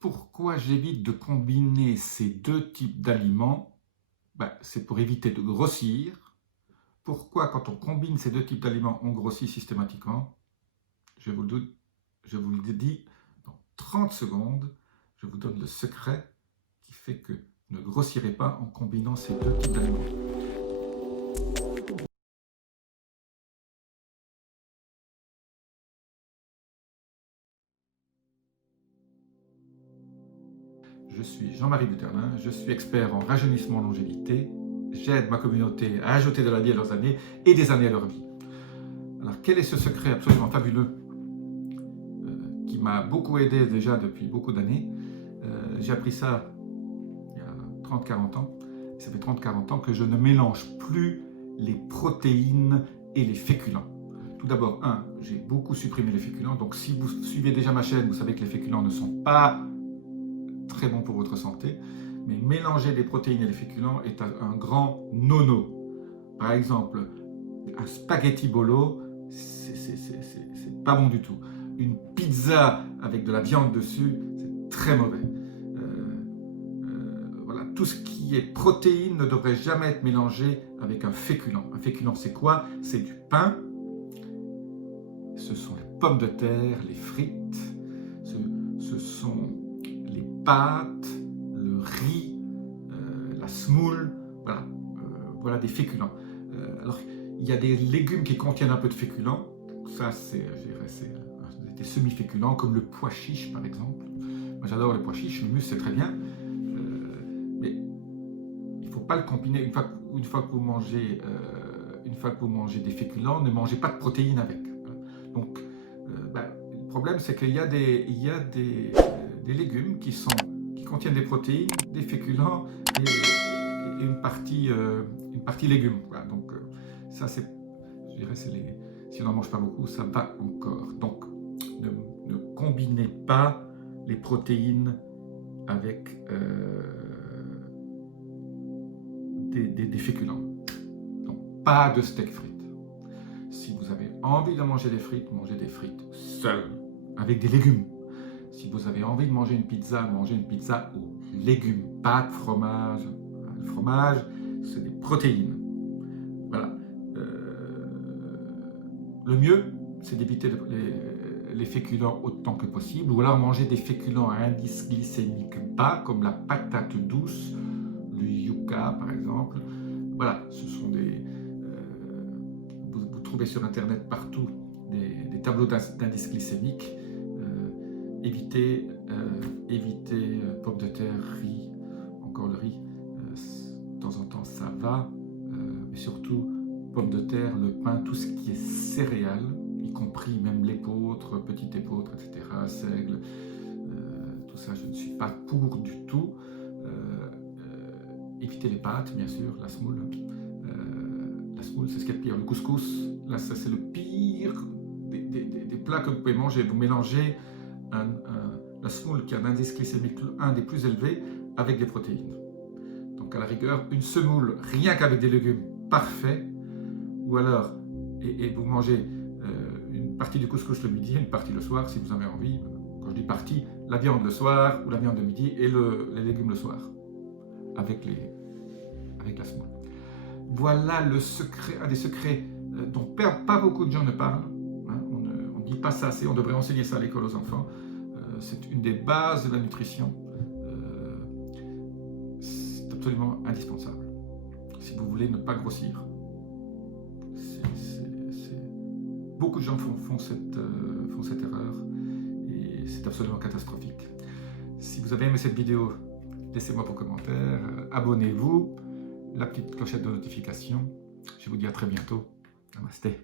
Pourquoi j'évite de combiner ces deux types d'aliments? C'est pour éviter de grossir. Pourquoi, quand on combine ces deux types d'aliments, on grossit systématiquement? Je vous le dis dans 30 secondes. Je vous donne le secret qui fait que vous ne grossirez pas en combinant ces deux types d'aliments. Je suis Jean-Marie Buterlin, je suis expert en rajeunissement longévité. J'aide ma communauté à ajouter de la vie à leurs années et des années à leur vie. Alors, quel est ce secret absolument fabuleux qui m'a beaucoup aidé déjà depuis beaucoup d'années? J'ai appris ça il y a 30-40 ans. Ça fait 30-40 ans que je ne mélange plus les protéines et les féculents. Tout d'abord, j'ai beaucoup supprimé les féculents. Donc, si vous suivez déjà ma chaîne, vous savez que les féculents ne sont pas très bons pour votre santé. Mais mélanger les protéines et les féculents est un grand no-no. Par exemple, un spaghetti bolo, c'est pas bon du tout. Une pizza avec de la viande dessus, c'est très mauvais. Voilà, tout ce qui est protéines ne devrait jamais être mélangé avec un féculent. Un féculent, c'est quoi? C'est du pain, ce sont les pommes de terre, les frites, ce sont les pâtes, le riz, la semoule, voilà des féculents. Alors, il y a des légumes qui contiennent un peu de féculents, ça c'est des semi-féculents, comme le pois chiche par exemple. Moi j'adore le pois chiche, le muscle c'est très bien, mais il ne faut pas le combiner. Une fois que vous mangez des féculents, ne mangez pas de protéines avec. Donc, le problème c'est qu'il y a des légumes qui contiennent des protéines, des féculents et une partie légumes. Voilà. Donc ça, je dirais, si on n'en mange pas beaucoup, ça va encore. Donc ne combinez pas les protéines avec des féculents. Donc pas de steak frites. Si vous avez envie de manger des frites, mangez des frites seules, avec des légumes. Si vous avez envie de manger une pizza, mangez une pizza aux légumes, pas de fromage. Le fromage, c'est des protéines. Voilà. Le mieux, c'est d'éviter les féculents autant que possible, ou alors manger des féculents à indice glycémique bas, comme la patate douce, le yucca par exemple. Voilà, ce sont vous trouvez sur internet partout des tableaux d'indice glycémique. Évitez pommes de terre, riz, encore le riz, de temps en temps ça va, mais surtout pommes de terre, le pain, tout ce qui est céréales, y compris même l'épeautre, petite épeautre, etc., seigle, tout ça je ne suis pas pour du tout. Évitez les pâtes, bien sûr, la semoule. La semoule, c'est ce qu'il y a de pire. Le couscous, là, ça c'est le pire des plats que vous pouvez manger. Vous mélangez la semoule qui a un indice glycémique un des plus élevés avec des protéines. Donc à la rigueur, une semoule rien qu'avec des légumes, parfait. Ou alors, et vous mangez une partie du couscous le midi, une partie le soir si vous en avez envie. Quand je dis partie, la viande le soir ou la viande de midi et les légumes le soir avec la semoule. Voilà le secret, un des secrets dont pas beaucoup de gens ne parlent. Hein, on ne dit pas ça assez, on devrait enseigner ça à l'école aux enfants. C'est une des bases de la nutrition. C'est absolument indispensable. Si vous voulez ne pas grossir. Beaucoup de gens font cette erreur et c'est absolument catastrophique. Si vous avez aimé cette vidéo, laissez-moi vos commentaires, abonnez-vous, la petite clochette de notification. Je vous dis à très bientôt. Namasté.